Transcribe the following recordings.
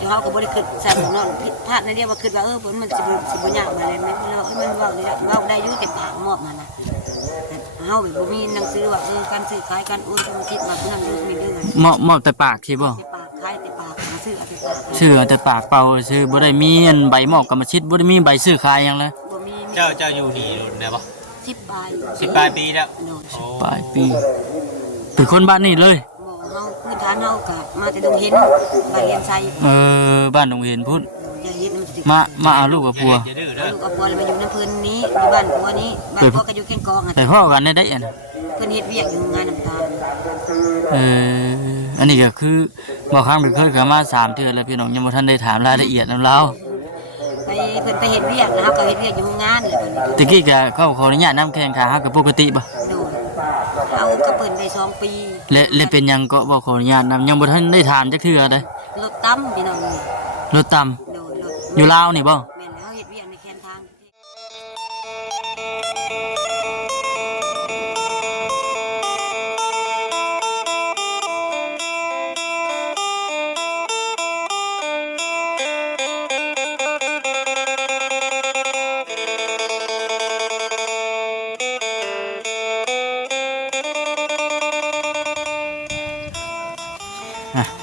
อยู่เฮาก็บ่ได้คิดใส่หมองนอนผิดพลาดในเดียวว่าคิดว่ามันสิบ่ยากมาเลยแม่นแล้วมันเว้านี่เว้าได้อยู่แต่ปากมอบมานะเฮาแบบบ่มีหนังสือว่าการซื้อขายการโอนการคิดว่านั้นอยู่มีเรื่องมอบแต่ปากสิบ่แต่ปากขายแต่ปากซื้อเอาแต่ปากชื่อแต่ปากเปล่าชื่อบ่ได้มีอันใบมอบกรรมสิทธิ์บ่ได้มีใบซื้อขายหยังเลยบ่มีเจ้าอยู่นี่ได้บ่10 ปลาย10 ปลายปีแล้วปลายปีเป็นคนบ้านนี่เลยเฮาพื้นฐานเฮาก็มาแต่ดงเห็นบ้านเรียนไสบ้านดงเห็นพุ่นอย่าเฮ็ดมันสิมาเอาลูกกับผัวลูกกับผัวแล้วมาอยู่ในพื้นนี้อยู่บ้านผัวนี้บ้านผัวก็อยู่แค่กองแต่พ่อกันได้อันเพิ่นเฮ็ดเวียกอยู่งานน้ำตาลอันนี้ก็คือบ่ครั้งเคยเข้ามา3เทื่อแล้วพี่น้องยังบ่ทันได้ถามรายละเอียดนำเราไปเพิ่นไปเฮ็ดเวียกแล้วเฮาก็เฮ็ดเวียกอยู่โรงงานเลยตะกี้ก็เขาขออนุญาตนำแข้งขาเฮาก็ปกติบ่โดยเอาก็เพิ่นได้2 ปีและเป็นหยังก็บ่ขออนุญาตนำยังบ่ทันได้ถามจักเทื่อเด้รถตั้มพี่น้องนี่รถต่ำโดยรถอยู่ลาวนี่บ่แม่นแล้วเฮ็ดเวียกในแคมป์ทาง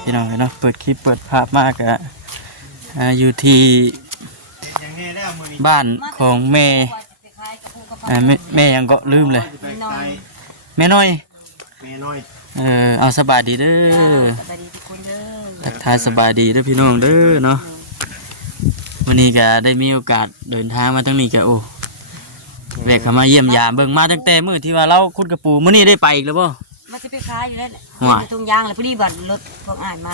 พี่น้องเนาะเปิดคลิปเปิดภาพมากอะอยู่ที่บ้านของแม่แม่ยังก็ลืมเลยแม่น้อยเอาสบายดีเด้อทักทายสบายดีเด้อพี่น้องเด้อเนาะวันนี้ก็ได้มีโอกาสเดินทางมาตั้งนี้ก็โอ้แวะเข้ามาเยี่ยมยามเบิ่งมาตั้งแต่มื้อที่ว่าเราขุดกระปูมื้อนี้ได้ไปอีกแล้วบ่มันจะไปขายอยู่แล้วแหละตรงยางเลยพอดีบัดรถพวกอ่านมา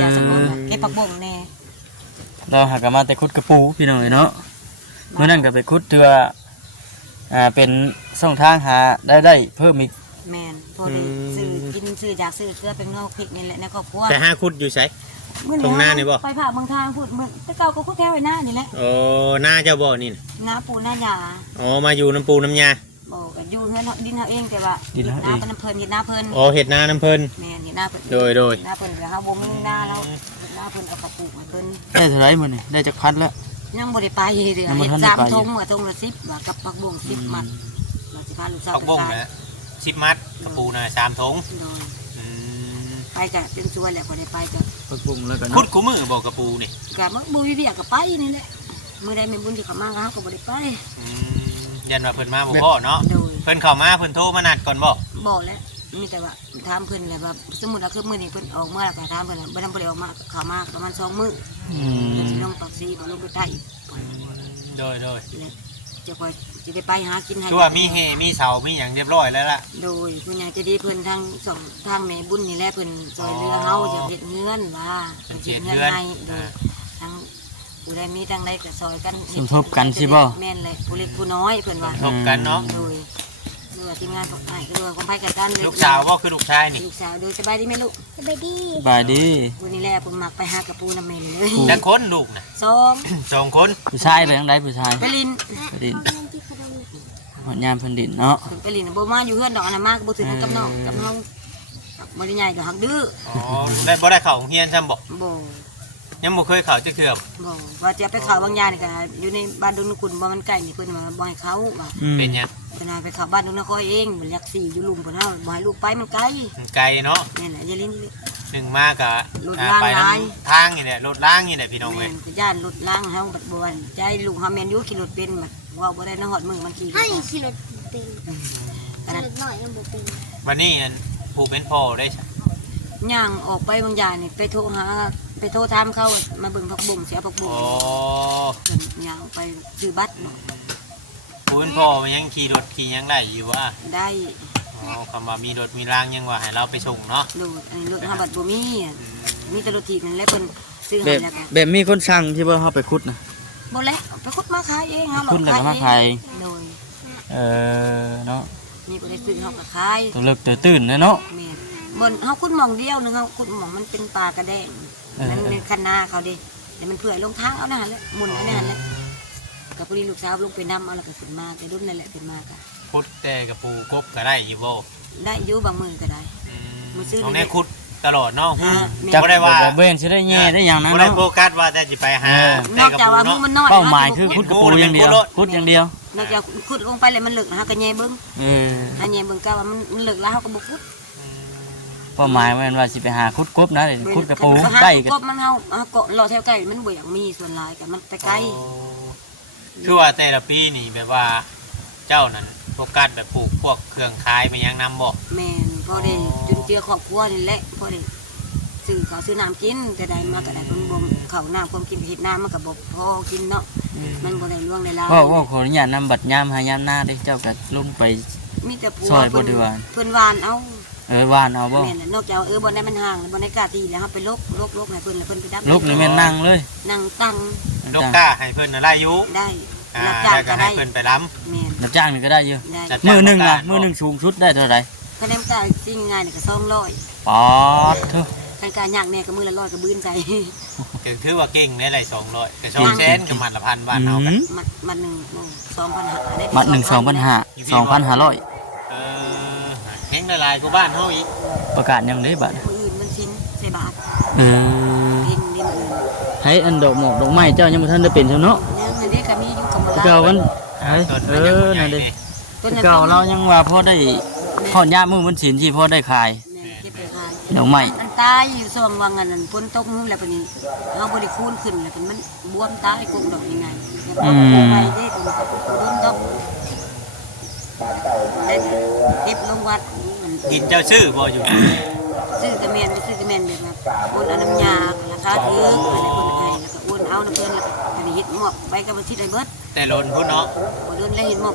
จะสมบูรณ์เก็บผักบุ้งแน่เราหากมาแต่ขุดกระปูพี่น้องเนาะเมื่อนั้นก็ไปขุดเถื่อเป็นช่องทางหาได้เพิ่มอีกแมนพอดีซื้อกินซื้อจากซื้อเกลือเป็นเงาพริกนี่แหละในครอบครัวแต่ห้าขุดอยู่ใช่ตรงหน้านี่บ่ไปผ่าบางทางพูดเมื่อแต่เก่าก็ขุดแค่ไว้หน้านี่แหละโอ้หน้าเจ้าบ่นี่หน้าปูหน้ายาอ๋อมาอยู่น้ำปูน้ำยาบอกกันอยู่เงินดินเขาเองแต่ว่าหน้าเป็นน้ำเพลินเห็ดหน้าเพลินอ๋อเห็ดหน้าน้ำเพลินแม่เห็ดหน้าเพลินโดยหน้าเพลินเดี๋ยวเขาบ่มีหน้าเราหน้าเพลินเอากระปุกมาเพลินได้เท่าไรมื้อนี่ได้จักพันแล้วยังบ่ได้ไปเลยเห็ด3 ธงว่าธงละ10ว่ากับผักบุ้ง10 มัดเราสิพาลูกสาวผักบุ้งนะ10 มัดกระปูนะ3 ธงไปกะเป็นช่วยแหละพอได้ไปกะผักบุ้งแล้วกันขุดคู่มือบอกกระปูนี่กะมือเรียกกับไปนี่แหละมือใดแม่บุญที่เขามาเขาก็บ่ได้ไปยันว่าเพิ่นมาบ่พ่อเนาะเพิ่นเข้ามาเพิ่นโทรมานัดก่อนบ่บอกแล้วมีแต่ว่าถามเพิ่นแหละว่าสมมุติว่าคือมื้อนี้เพิ่นออกมาแล้วก็ถามเพิ่นบ่ได้ออกมาเข้ามาประมาณ2 มื้อสิลงปักซีบ่ลงไปใต้โดยจะคอยจะได้ไปหากินให้คือว่ามีเฮมีเสามีหยังเรียบร้อยแล้วล่ะโดยผู้ใหญ่จะดีเพิ่นทางทางแม่บุญนี่แหละเพิ่นซอยเรือเฮาจะเฮ็ดเฮือนว่าเฮ็ดเฮือนให้โดยทางผู้ใดมีทางใดก็ซอยกันสมทบกันสิบ่แม่นเลยผู้เล็กผู้น้อยเพิ่นว่าทบกันเนาะโดยทีมงานของอ้ายก็ด้วยคนไปกันลูกสาวบ่คือลูกชายนี่ลูกสาวโดยสบายดีมั้ยลูกสบายดีผู้นี้แหละผมมักไปหากระปูนำแม่เลยจักคนลูกน่ะ2 คนผู้ชายไปทางใดผู้ชายไปลินหอดยามเพิ่นดินเนาะไปลินบ่มาอยู่เฮือนดอกอันนั้นมากบ่ถึงกับน้องกับเฮาบ่ได้ใหญ่ดอกหักดื้ออ๋อบ่ได้เข้าโรงเรียนซ้ำบ่ยังบ่เคยเข้าจักเทื่อบ่ว่าจะไปเข้าบางอย่างนี่ก็อยู่ในบ้านดงนกุลบ่มันใกล้นี่เพิ่นว่าบ่ให้เขาว่าเป็นหยังเพิ่นไปเข้าบ้านดงนครเองมันอยาก4อยู่ลุมเพิ่นเฮาบ่ให้ลูกไปมันไกลเนาะนั่นแหละอย่าลิ้น1มาก็ไปทางนี่แหละรถล้างนี่แหละพี่น้องเอ้ยย่านรถล้างเฮาบัดบ่วันใจลูกเฮาแม่นอยู่ขี่รถเป็นบัดว่าบ่ได้นฮอดมึงมันขี่ให้ขี่รถเป็นขี่รถน้อยยังบ่เป็นวันนี้ผู้เป็นพ่อได้ย่างออกไปบางอย่างนี่ไปโทรถามเขามาเบิ่งผักบุ้งเสียผักบุ้งย่างไปซื้อบัตรผู้เป็นพ่อมันยังขี่รถขี่ยังได้อยู่ว่าได้คำว่ามีรถมีรางยังว่าให้เราไปส่งเนาะรถเฮาบัดบ่มีแต่รถถีบนั่นแหละเพิ่นซื้อให้แล้วกันแบบมีคนสั่งที่ว่าเฮาไปขุดน่ะบ่แล้วไปขุดมาขายเองเฮาหลอกขายโดยเนาะนี่บ่ได้ซื้อเฮาก็ขายตัวเลิกตื่นเนาะแม่นบ่เฮาขุดหม่องเดียวนึงเฮาขุดหม่องมันเป็นป่ากระแดงมันเป็นคันนาเขาดิเดี๋ยวมันเผื่อลงทางเอานั่นแหละหมุนเอานั่นแหละกับพอดีลูกสาวลงไปนำเอาแล้วก็ขึ้นมาไปรุ่นนั่นแหละขึ้นมาก็ขุดแต่กระปูกบก็ได้อยู่บ่ได้อยู่บางมื้อก็ได้มื้อซื้อของแม่ขุด ตลอดเนาะ จัก บ่ได้ว่า เว้นสิได้แย่ได้อย่างนั้น บ่ได้ เนาะ โฟกัสว่าแต่สิไปหาน อกจากว่าหูมันน้อย เป้าหมายคือขุดกระปูอย่างเดียวขุดอย่างเดียวน อกจากขุดลงไปแล้วมันลึกนะฮะก็แย่เบิ่ง เออ หาแย่เบิ่งก็ว่ามันลึกแล้วเฮาก็บ่ขุด เป้าหมายมันว่าสิไปหาขุดกบนะขุดกระปูใกล้กัน กบมันเฮาเกาะรอแถวใกล้มันบ่อยากมีส่วนหลายกันมันไปไกล คือว่าแต่ละปีนี่แบบว่าเจ้านั้นโฟกัสแบบปลูกพวกเครื่องคายไปยังนำบ่ แม่นพอได้จุนเจือครอบครัวนี่แหละพอได้ซื้อข้าวซื้อน้ำกินแต่ได้มาก็ได้เพิ่นบ่ข้าวน้ำความกินเฮ็ดน้ำมันก็บ่พอกินเนาะมันบ่ได้ล่วงได้ลาว ว่าขออนุญาตนำบัตรยามหายามหน้าได้เจ้าก็ลงไป มีแต่ผัว ซอยบ่ได้ว่า เพิ่นวานเอา ว่านเอาบ่ แม่นน่ะนอกจากบ่ได้มันห่างบ่ได้กล้าตีแล้วเฮาไปลกให้เพิ่นแล้วเพิ่นไปดับ ลุกนี่แม่นนั่งเลย นั่งตั้ง ลูกก้าให้เพิ่นน่ะไล่อยู่ ได้ อ่า รับจ้าง แล้วก็ ก็ ให้ ได้ เพิ่นไปล้ํ แม่น รับจ้างนี่ก็ได้อยู่ ได้ จัด มื้อหนึงล่ะมื้อหนึงสูงสุดได้เท่าไหร่ คะแนนก็จริงง่ายนี่ก็200 ป๊อดเถอะ คันการยากแน่ก็มื้อละ100ก็บื้นใจ ก็ถือว่าเก่งได้หลาย200ก็200,000ก็มัดละพันบาทเฮากัน มัดหนึง2,500ได้ มัด1,200 เออเฮงได้หลายกว่าบ้านเฮาอีก ประกาศยังได้บัด มื้ออื่นมันชิ้นใส่บาท เออ เพ่งนี่มื้ออื่น ให้อันดอกหมอกดอกไม้เจ้ายังบ่ทันได้เป็นซะเนาะ เนี่ยมันได้ก็มีอยู่กับ เก่ามัน ต้น เอ มันยัง อ บ่ใหญ่ นั่นเด้ นี่ ต้น เก่าเรายังว่าพอได้พอยามมื้อวันศีลที่พอได้ขาย เก็บไปทาน ดอกไม้ มันตายอยู่ช่วงวังอันนั้นฝนตกแล้วปานนี้เฮาบ่ได้คูนขึ้นแล้วมันบวมตายกงดอกยังไงไปได้ตรงบวมดอกได้เก็บลงวัดมัน กินเจ้าชื่อบ่อยู่ ซื้อกระเมนไปซื้อกระเมนแบบโอนเอาน้ำยาราคาถูกอะไรคนไทยแล้วก็โอนเอาน้ำเพิ่นแล้วก็อันนี้เฮ็ดหมอบใบกรรมสิทธิ์ให้เบิด แต่หลนพุ่นเนาะ บ่โดนแล้วเฮ็ดหมอบ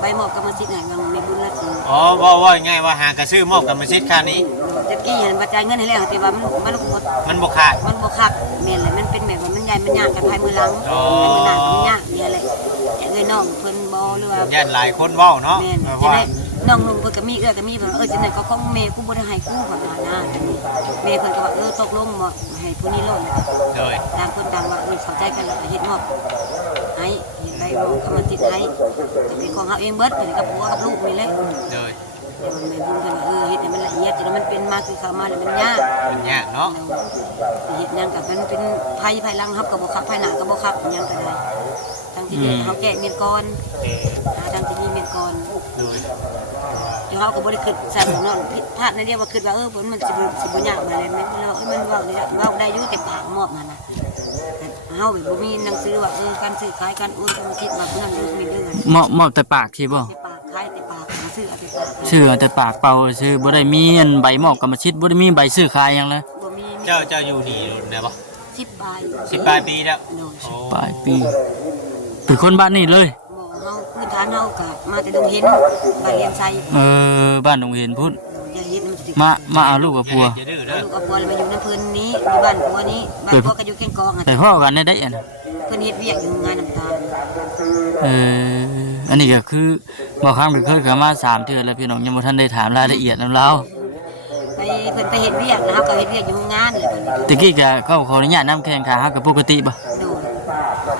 ใบหมอบกรรมสิทธิ์ให้บางในบุญละสิ อ๋อว่าง่ายว่าหากระซื้อมอบกับมาชิดค่านี้ ตะกี้เห็นว่าจ่ายเงินให้แล้วแต่ว่ามันบ่ มันบ่ขาด มันบ่คักแม่นแหละมันเป็นแบบว่ามันใหญ่มันยากกันภายมือหลัง อ๋อ ภายมือหน้าก็มันยากเนี่ยแหละอย่างเอ้ยน้องเพิ่นบ่หรือว่า ญาติหลายคนเว้าเนาะ แม่น เพราะ จะ ว่า ได้น้องนุ่มเพิ่นก็มีเอื้อก็มีเพิ่นจังได๋ก็ของแม่กูบ่ได้ให้กูว่านะแม่เพิ่นก็ว่าตกลงบ่ให้ผู้นี้โลดแล้ว โดย ต่างคนต่างว่าเข้าใจกันแล้วก็เฮ็ดมอบให้เฮ็ดใบบอกกรรมสิทธิ์ให้จะเป็นของเฮาเองเบิดเป็นกับผัวกับลูกนี่แหละ โดย แต่มันไม่บุญกันว่าเฮ็ดให้มันละเอียดแต่มันเป็นมาคือเข้ามาแล้วมันยาก มันยากเนาะ เฮ็ดหยังกับมันเป็นภัยภายหลังครับก็บ่คับภายหน้าก็บ่คับหยังก็ได้ทั้งที่เฮาแก้เมียนก่อนทั้งที่มีเมียนก่อน โดย อยู่เฮาก็บ่ได้คิดใส่เนาะผิดพลาดในเดียวว่าคิดว่ามันสิบ่ยากมาเลยมันเว้านี่เว้าได้อยู่แต่ปากมอบมานะเฮาแบบบ่มีหนังสือว่าการซื้อขายการโอนการคิดว่าผู้นั้นอยู่มีเรื่อง เหมาะแต่ปากที่บ่ แต่ปากขายแต่ปากซื้อเอาแต่ปาก ชื่อแต่ปากเป่าชื่อบ่ได้มีอันใบหมอกกรรมสิทธิ์บ่ได้มีใบซื้อขายหยังเลย บ่มี เจ้าอยู่นี่รุ่นได้บ่ 10ใบ 10ปลายปีแล้ว โดย โอ้ ปลายปีเป็นคนบ้านนี้เลย บ่เฮาพื้นฐานเฮาก็มาแต่ดงเห็นบ้านเรียนไส บ้านดงเห็นพุ่น อย่าเฮ็ดมันสิ มาเอาลูกกับผัว อย่าดื้อ ลู เด้อก กับผัวมาอยู่ในพื้นนี้อยู่บ้านผัวนี้บ้านผัวก็อยู่แก่งกองอ่ะ แต่พ่อกันได้อัน เพิ่นเฮ็ดเวียกอยู่งานน้ำตาล อันนี้ก็คือบ่ครั้งไปเคยเข้ามา3เทื่อแล้วพี่น้องยังบ่ทันได้ถามรายละเอียดนำเรา ไปเพิ่นไปเฮ็ดเวียกนะเฮาก็เฮ็ดเวียกอยู่โรงงานเลยเพิ่น ตะกี้ก็ขออนุญาตนำแข้งขาเฮาก็ปกติบ่ โดย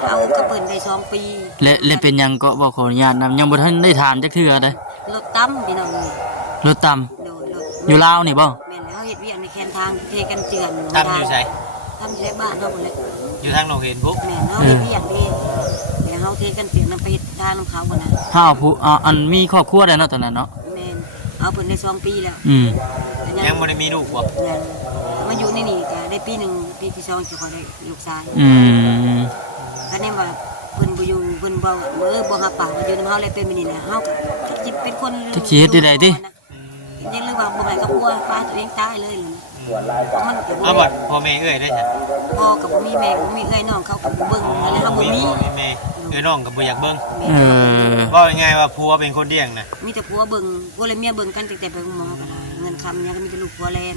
เอาก็เพิ่นได้2 ปี และเป็นหยังก็บ่ขออนุญาตนำยังบ่ทันได้ถามจักเทื่อเด้ รถตั้มพี่น้องนี่ รถต่ำ โดยรถ อยู่ลาวนี่บ่ แม่นแล้วเฮาเฮ็ดเวียกในแคนทางเทกันเจือน ทำอยู่ไส ทำอยู่ในบ้านเฮาหมดเลย อยู่ทางหนองเห็นปุ๊บ แม่นเฮาเฮ็ดเวียกนี่เดี๋ยวเฮาเทกันเจือนนำไปเฮ็ดทางนำเขาบ่นะ เฮาผู้อันมีครอบครัวแล้วเนาะตอนนั้นเนาะ แม่นเอาเพิ่นได้2 ปีแล้ว อืม แต่ ยังบ่ได้มีลูกบ่ ยังมาอยู่ในนี่ก็ได้ปีหนึงปีที่2จะขอได้ลูกชาย อืม คันนี้ว่าเพิ่นบ่อยู่เพิ่นบ่บ่รับปากว่าอยู่นำเฮาเลยเป็นแบบนี้แหละเฮาก็จิตเป็นคน จะคิดได้ไดติ ยังเลยว่าบ่ให้กับผัวป้าตัวเองตายเลยมันก็บ่ เอาบัดพ่อแม่เอ้ยได้จ้ะ พ่อก็บ่มีแม่บ่มีเอ้ยน้องเขาก็บ่เบิ่งอะไรเฮาบ่มี พ่อแม่เอ้ยน้องก็บ่อยากเบิ่ง เออ ว่าง่ายๆว่าผัวเป็นคนเลี้ยงน่ะ มีแต่ผัวเบิ่งผัวและเมียเบิ่งกันตั้งแต่ไปหมอก็ได้เงินคำยังก็มีแต่ลูกผัวแลน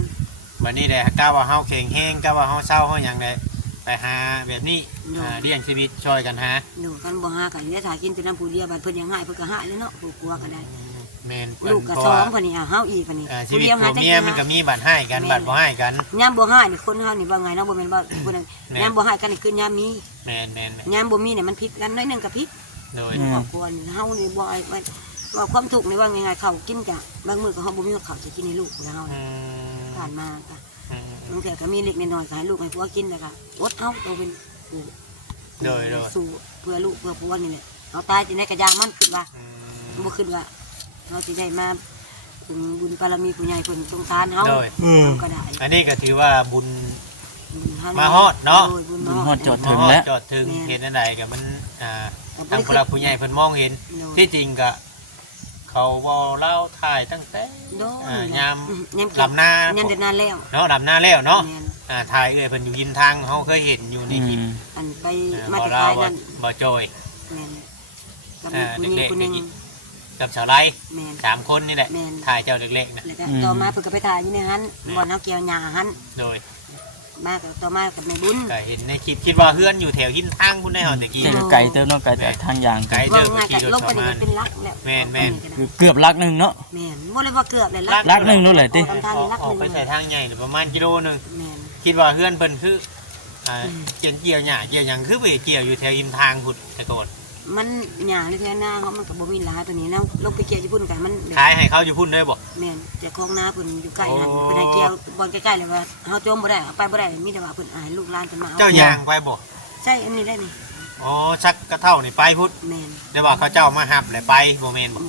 บัดนี้แหละกล้าว่าเฮาแข็งแรงกล้าว่าเฮาเศร้าเฮาหยังได้ไปหาแบบนี้เลี้ยงชีวิตช่วยกันหา หนูกันบ่หากันได้ถ่ากินแต่น้ำผู้เดียวบัดเพิ่นยังหายเพิ่นก็หายแล้วเนาะผู้กลัวก็ได้ แม่น ลูกก็ เพ ส ราะ อ ว่าง เพิ่นนี่เฮาอีกเพิ่นนี่ ชีวิตผัวเมียมันก็มีบัดให้กันบัดบ่ให้กัน ยามบ่หายนี่คนเฮานี่ว่าไงเนาะบ่แม่นว่าผู้นั้นยามบ่หายกันนี่คือยามมี แม่นแม่นแม่น ยามบ่มีเนี่ยมันผิดกันน้อยหนึงก็ผิด โดย ครอบครัวนี่เฮานี่บ่ว่าความทุกข์นี่ว่าไงๆเขากินจ้ะบางมื้อก็เฮาบ่มีข้าวจะกินให้ลูกของเฮา อืม ผ่านมาค่ะบางทีก็มีเล็กน้อยๆก็ให้ลูกให้ผัวกินแต่ก็อดเอาตัวเป็นสู่เพื่อลูกเพื่อผัวนี่แหละเอาตายจะได้กระยามันขึ้นว่าบ่ขึ้นว่าเราจะได้มาถึงบุญบารมีผู้ใหญ่คนสงสารเฮาก็ได้อันนี้ก็ถือว่าบุญมาฮอดเนาะบุญฮอดจอดถึงแล้วจอดถึงเห็นอะไรกับมันทางผู้ใหญ่เพิ่นมองเห็นที่จริงก็เขาบ่เล่าถ่ายตั้งแต่ยามลำหน้ายันเดือนนานแล้วเนาะลำหน้าแล้วเนาะถ่ายเอ้ยเพิ่นอยู่ยินทางเฮาเคยเห็นอยู่ในคลิปอันไปมาถ่ายนั่นบ่จอยเด็กๆกับสาวไร่3คนนี่แหละถ่ายเจ้าเล็กๆนะต่อมาเพิ่นก็ไปถ่ายอยู่ในหันบ่อนเฮาเกี่ยวหญ้าหันโดยมาต่อมากับแม่บุญก็เห็นในคลิปคิดว่าเฮือนอยู่แถวหินทางพุ่นได้เฮาตะกี้ไกลเติมเนาะไกลจากทางอย่างไกลเติมขี่รถเข้ามาเป็นลักแล้วแม่นเกือบลักนึงเนาะแม่นบ่เลยว่าเกือบเลยลักนึงนู่นแหละติออกไปใส่ทางใหญ่หรือประมาณกิโลนึงคิดว่าเฮือนเพิ่นคือเกี่ยวหญ้าเกี่ยวหยังคือไปเกี่ยวอยู่แถวหินทางพุ่นแต่ก่อนมันหญ้าในแถวหน้าเขามันก็บ่มีหลายตัวนี้แล้วลงไปเกี่ยวอยู่พุ่นกันมันขายให้เขาอยู่พุ่นได้บ่แม่นแต่ของนาเพิ่นอยู่ใกล้นั่นเพิ่นให้เกี่ยวบ่อนใกล้ๆเลยว่าเฮาโจมบ่ได้ไปบ่ได้มีแต่ว่าเพิ่นให้ลูกหลานเพิ่นมาเจ้ายางไปบ่ใช่อันนี้ได้นี่อ๋อชักกระเท่านี่ไปพุ่นแม่นได้ว่าเขาเจ้ามาหับแล้วไปบ่แม่นบ่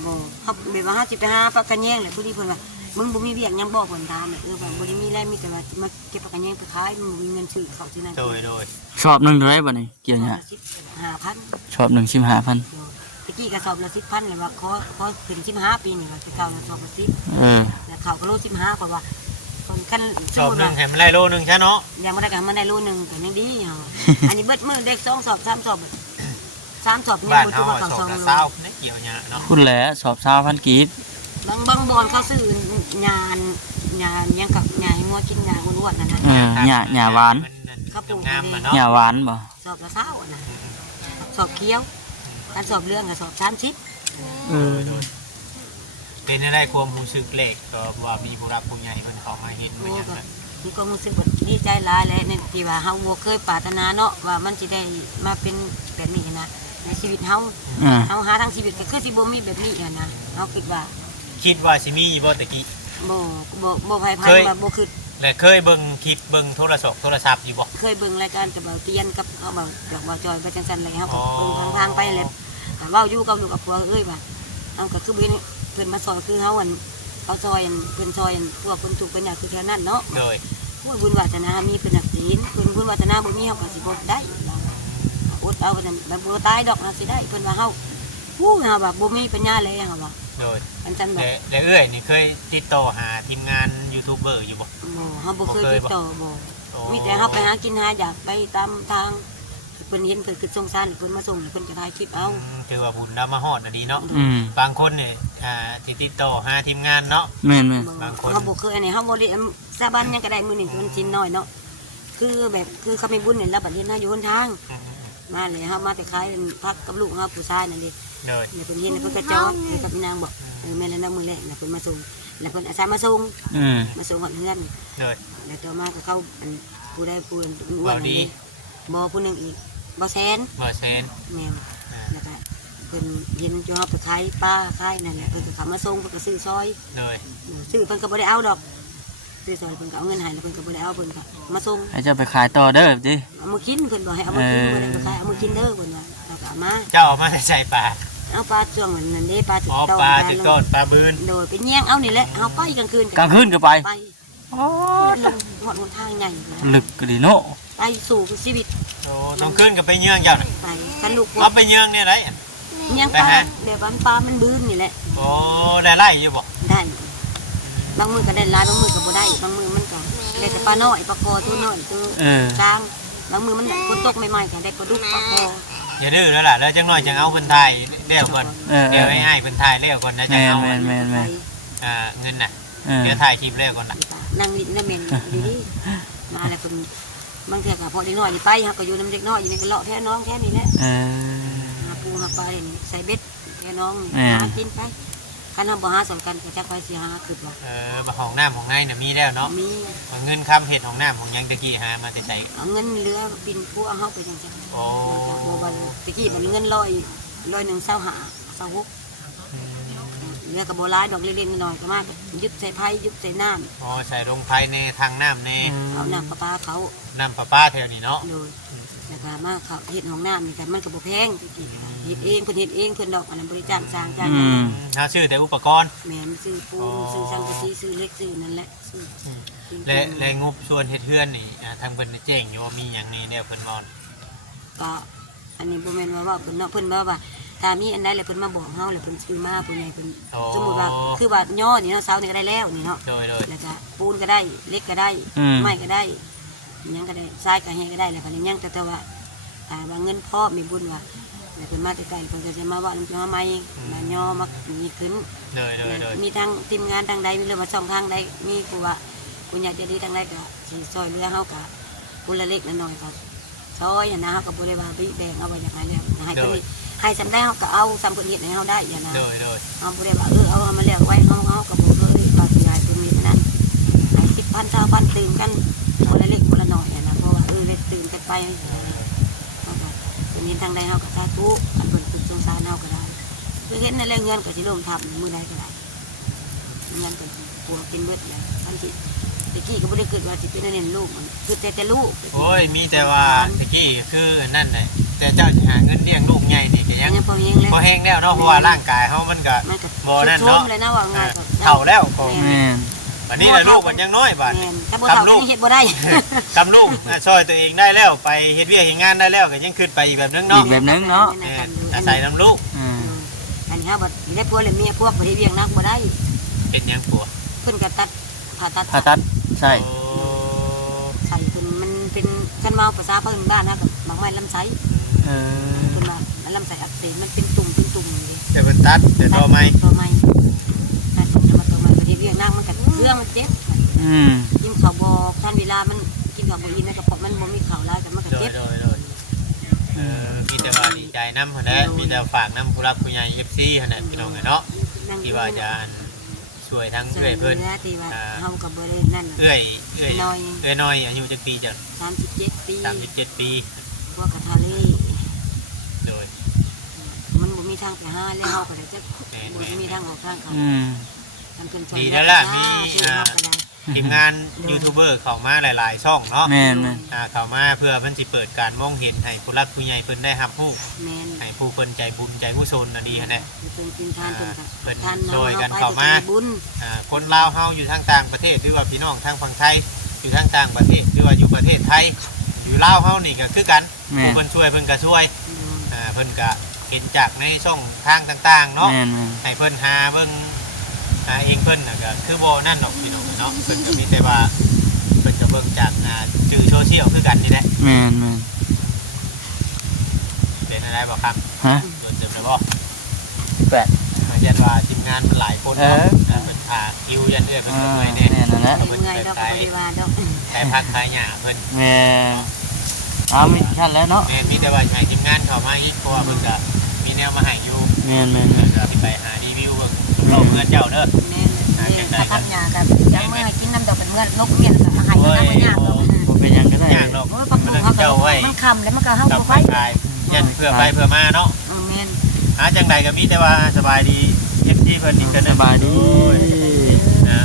เฮาแบบว่าเฮาสิไปหาปลากระแยงแหละผู้ที่เพิ่นว่ามึงบ่มีเวียกยังบ่เพิ่นถามว่าบ่ได้มีแลมีแต่ว่ามาเก็บปลากระแยงไปขายมึงมีเงินซื้อเขาที่นั่นโดยชอบนึงเท่าไหร่บัดนี้เกี่ยวหญ้า 15,000ชอบนึง15,000ตะกี้กระสอบละ10,000เลยว่าขอถึง15ปีนี่ว่าจะเก่ากระสอบละ10แล้วเขาก็โล15กว่าคนคันสอบนึงให้มันได้โลนึงใช่เนาะยังบ่ได้กันมันได้โลนึงก็ยังดีอันนี้เบิดมื้อเด็ก2สอบ3สอบ3สอบนี่บ่ถือว่าเขา2โลได้เกี่ยวหญ้าเนาะคุณแหละสอบ20,000กีบบางบอนเขาซื้องานยังกับงานให้งัวกินงานอ้วนๆนั่นน่ะหญ้าหวานเขาปลูกงามเนาะหญ้าหวานบ่สอบละ20น่ะสอบเคี้ยวการสอบเรื่องกับสอบ30เป็นได้ความรู้สึกเล็กก็ว่ามีผู้รักผู้ใหญ่เพิ่นเข้ามาเฮ็ดเหมือนกันมีความรู้สึกแบบดีใจหลายเลยในที่ว่าเฮาบ่เคยปรารถนาเนาะว่ามันสิได้มาเป็นแบบนี้นะในชีวิตเฮาหาทางชีวิตก็คือสิบ่มีแบบนี้นะเฮาคิดว่าสิมีบ่ตะกี้บ่ไผว่าบ่คิดและเคยเบิ่งคลิปเบิ่งโทรศัพท์อยู่บ่เคยเบิ่งรายการกับเบาเตียนกับเฮาเบาดอกบ่จอยไปจังซั่นเลยเฮาก็เบิ่งทางไปแล้วแต่เว้าอยู่กับลูกกับผัวเอ้ยว่าเฮาก็คือเพิ่นมาสอนคือเฮาเขาซอยเพิ่นซอยพวกคนทุกข์คนยากคือแค่นั้นเนาะโดยบุญวาสนามีเพิ่นนักศีลบุญวาสนาบ่มีเฮาก็สิบ่ได้อดเอาจังแบบบ่ตายดอกสิได้เพิ่นว่าเฮาเฮาว่าบ่มีปัญญาเลยเฮาว่าโดยอันจังบ่แล้วเอ้ยนี่เคยติดต่อหาทีมงานยูทูบเบอร์อยู่บ่เฮาบ่เคยติดต่อบ่มีแต่เฮาไปหากินหาอยากไปตามทางเพิ่นเห็นเพิ่นคือสงสารเพิ่นมาส่งเพิ่นจะถ่ายคลิปเอาถือว่าบุญนำมาฮอดน่ะดีเนาะบางคนนี่ที่ติดต่อหาทีมงานเนาะแม่นบางคนเฮาบ่เคยอันนี้เฮาบ่ได้สาบานยังก็ได้มื้อนี้มันชิ้นน้อยเนาะคือแบบคือเขามีบุญนี่แล้วบัดนี้อยู่หนทางมาเลยเฮามาแต่ขายพักกับลูกเฮาผู้ชายนั่นดิเนี่ยเพิ่นเห็นเพิ่นก็จอดกับนางบอกแม่แล้วนางมื้อแรกน่ะเพิ่นมาส่งแล้วเพิ่นอาสามาส่งมาส่งฮอดเฮือนแล้วต่อมาก็เข้าผู้ใดผู้อ้วนนี่บ่ผู้นึงอีกบ่แซนแม่นแล้วก็เพิ่นเห็นอยู่เฮาไปขายปลาขายนั่นแหละเพิ่นก็เข้ามาส่งเพิ่นก็ซื้อซอยซื้อเพิ่นก็บ่ได้เอาดอกซื้อซอยเพิ่นก็เอาเงินให้แล้วเพิ่นก็บ่ได้เอาเพิ่นก็มาส่งให้เจ้าไปขายต่อเด้อติเอามากินเพิ่นบ่ให้เอามากินบ่ได้ไปขายเอามากินเด้อเพิ่นว่าแล้วก็เอามาเจ้าเอามาใส่ปลาเอาปลาช่วงนั้นเด้ปลาถึกต้นปลาถึกต้นปลาบืนโดยไปแย่งเอานี่แหละเฮาไปกลางคืนก็ไปอ๋อหอดหนทางใหญ่ลึกก็ดีเนาะไปสู่ชีวิตโอ้ต้องขึ้นกับไปเยื่องเจ้าน่ะไปกันลูกเอาไปเยื่องเนี่ยไรเยื่องปลาเดี๋ยวปลามันบืนนี่แหละโอ้ได้ไล่อยู่บ่ได้บางมือก็ได้หลายบางมือก็บ่ได้บางมือมันก็ได้แต่ปลาน้อยปลาคอตัวน้อยตัวกลางบางมือมันฝนตกใหม่ๆก็ได้ปลาดุกปลาคออย่าดื้อแล้วล่ะแล้วจังน้อยจังเอาเพิ่นไทยเลี้ยวก่อนเดี๋ยวให้เพิ่นไทยเลี้ยวก่อนนะจังเอาแม่นเงินน่ะเดี๋ยวถ่ายคลิปเลี้ยวก่อนน่ะนั่งลิ้นน้ำเมนอยู่นี่มาแล้วคนบางทีก็พอเด็กน้อยไปฮะก็อยู่น้ำเด็กน้อยอยู่ในกระเลาะแค่น้องแค่นี้แหละหาปูหาปลาใส่เบ็ดแค่น้องหากินไปคันทำบ่หาสอนกันก็จักไปสิหาคือว่าบ่ห้องน้ำของในน่ะมีแล้วเนาะมีเงินคำเห็ดของน้ำของยังตะกี้หามาแต่ใส่เอาเงินเรือปินพัวเฮาไปจังซั่นโอ้ตะกี้มันเงิน100 125 26 เรือกับโบราณดอกเล็กๆน้อยๆก็มากยึดใส่ไผ่ยึดใส่น้ อ๋อใส่ลงภายในทางน้ำใน ำเอาน้ำประปาเขา น้ำประปาแถวนี้เนาะ โดยแล้วก็มาเขาเห็ดของน้ำนี่กันมันก็บ่แพงเห็ดเองเพิ่นเห็ดเองเพิ่นดอกอันนั้นบริจาคสร้างจ้าง ถ้าชื่อแต่อุปกรณ์ แม่นซื้อปูนซื้อสังกะสีซื้อเล็กซื้อนั่นแหละซื้อ และงบส่วนเฮ็ดเฮือนนี่ทางเพิ่นแจ้งอยู่ว่ามีหยังนี่แนวเพิ่นมอน ก็อันนี้บ่แม่นว่าเพิ่นเนาะเพิ่นว่าถ้ามีอันใดแล้วเพิ่นมาบอกเฮาแล้วเพิ่นซื้อมาผู้ใหญ่เพิ่นสมมุติว่าคือว่าย่อนี่เนาะเสานี่ก็ได้แล้วนี่เนาะ โดย แล้วก็ปูนก็ได้เล็กก็ได้ไม้ก็ได้หยังก็ได้ทรายก็แห้งก็ได้แล้วก็ยังแต่ว่าว่าเงินพ่อมีบุญว่าแล้วเพิ่นมาไกลๆเพิ่นก็จะมาว่าลำจะมาใหม่มาย่อมามีขึ้น โดย มีทางทีมงานทางใดมีเรื่องมาช่องทางใดมีผู้ว่าผู้ใหญ่ใจะดีทางใดก็สิซอยเรือเฮาก็ผู้ละเล็กละน้อยก็ซอยนะเฮาก็บ่ได้ว่าไปแบ่งเอาไว้อย่างไรแล้วให้เพิ่นให้สำได้เฮาก็เอาสำเพิ่นเฮ็ดให้เฮาได้อย่างนะ โดย เฮาบ่ได้ว่าเอามาเลี้ยงไว้เฮาก็บ่เคยว่าสิให้เพิ่นมีเท่านั้นให้10,000 20,000ตื่นกันคนละเล็กคนละน้อยนะเพราะว่าเล็กตื่นกันไปเฮาก็เพิ่นเห็นทางใดเฮาก็สาธุอันเพิ่นฝึกสงสารเฮาก็ได้คือเห็นนั่นแหละเงินก็สิลงทับมื้อใดก็ได้เงินก็ปัวเป็นเบิดแล้วอันที่ตะกี้ก็บ่ได้เกิดว่าสิเป็นนั่นลูกมันคือแต่ลูก โอ้ยมีแต่ว่าตะกี้คือนั่นแหละแต่เจ้าจะหาเงินเลี้ยงลูกใหญ่นี่ก็ยัง พอเฮงแล้ว พอแห้งแล้วเนาะเพราะว่าร่างกายเฮามันก็บ่นั่นเนาะ เลยนะว่าง่ายก็ เฒ่าแล้วก็ แม่น อันนี้แหละลูกมันยังน้อยบาด แม่นถ้าบ่เฒ่านี่เฮ็ดบ่ได้ ทำลูกช่วยตัวเองได้แล้วไปเฮ็ดเวียกเฮ็ดงานได้แล้วก็ยังขึ้นไปอีกแบบนึง อี เนาะ กแบบนึงเนาะ อาศัยน้ำลูก อันนี้บ่ได้ผัวเลยเมียพวกบ่ได้เวียงนักบ่ได้ เป็นหยังผัว เพิ่นก็ตัดผ่าตัด ผ่าตัดใช่ ใส่เพิ่นมันเป็นคันเมาภาษาเพิ่นบ้านนะก็บางไม้ลำไส้ เออ เพิ่นว่าลำไส้อักเสบมันเป็นตุ่มนี่ แต่เป็นตัดแต่ต่อไม้ ต่อไม้ถ้าต้องจะมาต่อไม้บ่ได้เวียงนักมันก็เครื่องมันเจ็บ กินข้าวบอกท่านเวลามันกินข้าวบ่อิ่มในกระเพาะมันบ่มีข้าวหลายแต่มันก็ โด เจ็ ย บ มีแต่ว่าดีใจน้ำคนนั้นมีแต่ฝากน้ำผู้รับผู้ใหญ่ FC คนนั้นพี่น้องเนาะที่ว่าจะช่วยทั้งเอื้อยเพิ่น ที่ว่าเฮาก็บ่ได้นั่น เอื้อย น้อย น้อยอายุจักปีจัง 37 ปี 37 ปี พวกกะทะเล โดย มันบ่มีทางไปหาแล้วเฮาก็ได้จักบ่มีทางออกทางเขามันเพิ่น ดีแล้วล่ะมีทีมงานยูทูบเบอร์เข้ามาหลายๆช่องเนาะ แม่น เข้ามาเพื่อมันสิเปิดการมองเห็นให้ผู้รักผู้ใหญ่เพิ่นได้รับรู้ แม่น ให้ผู้เพิ่นใจบุญใจกุศลน่ะดีหั่นแหละ เพิ่นกินทานเพิ่นก็ เพิ่น ทาน ช่วยกันเข้ามา บุญ คนลาวเฮาอยู่ทางต่างประเทศหรือว่าพี่น้องทางฝั่งไทยอยู่ทางต่างประเทศหรือว่าอยู่ประเทศไทยอยู่ลาวเฮานี่ก็คือกันผู้เพิ่นช่วยเพิ่นก็ช่วยเพิ่นก็เห็นจากในช่องทางต่างๆเนาะ แม่น ให้เพิ่นหาเบิ่งเองเพิ่นน่ะก็คือบ่นั่นดอกพี่น้องเนาะเพิ่นก็มีแต่ว่าเพิ่นจะเบิ่งจากสื่อโซเชียลคือกันนี่แหละ แม่น เป็นอะไรบ่ครับ ฮะ โดนเต็มเลยบ่ แปด มันยันว่าทีมงานมันหลายคนเนาะเป็นพาคิวยันเอื้อยเป็นคนไว้เนี่ย แม่นั่นแหละ เอาเงินดอกก็บ่ได้ว่าดอก ใช้พักขายหญ้าเพิ่น แม่มีขั้นแล้วเนาะ แม่มีแต่ว่าให้ทีมงานเข้ามาอีกเพราะว่าเพิ่นก็มีแนวมาให้อยู่ แม่น เพิ่นก็สิไปหารีวิวเบิ่งโลกเงินเจ้าเด้อ แม่นถ้าทำหยังก็จังเมื่อกินน้ำดอกเป็นเมื่อนกเมียนก็ให้น้ำมันยากดอก บ่เป็นหยังก็ได้ ยากดอก โอ้ยปักบุ้งเขาก็มันคำแล้วมันก็เฮา กับ บ่ ไป ไป ขายยันเพื่อไปเพื่อมาเนาะ แม่น จังใดก็มีแต่ว่าสบายดี FC เพิ่นอีกเทื่อนึ ส ง บายดี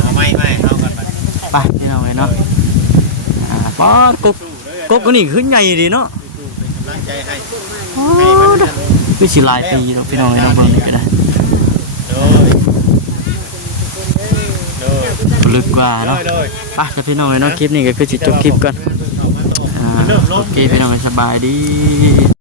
เอาไม้เอากันบัด ไปพี่น้องเนาะป๊อดกบก็นี่ขึ้นใหญ่ดีเนาะ เป็นกำลังใจให้ คือสิหลายปีแล้วพี่น้องเนาะเบิ่งนี่ก็ได้ โดยโดย ลึกกว่าเนาะ โดย ไปจะพี่น้องเนาะคลิปนี้ก็คือสิจบคลิปก่อนโอเคพี่น้องสบายดี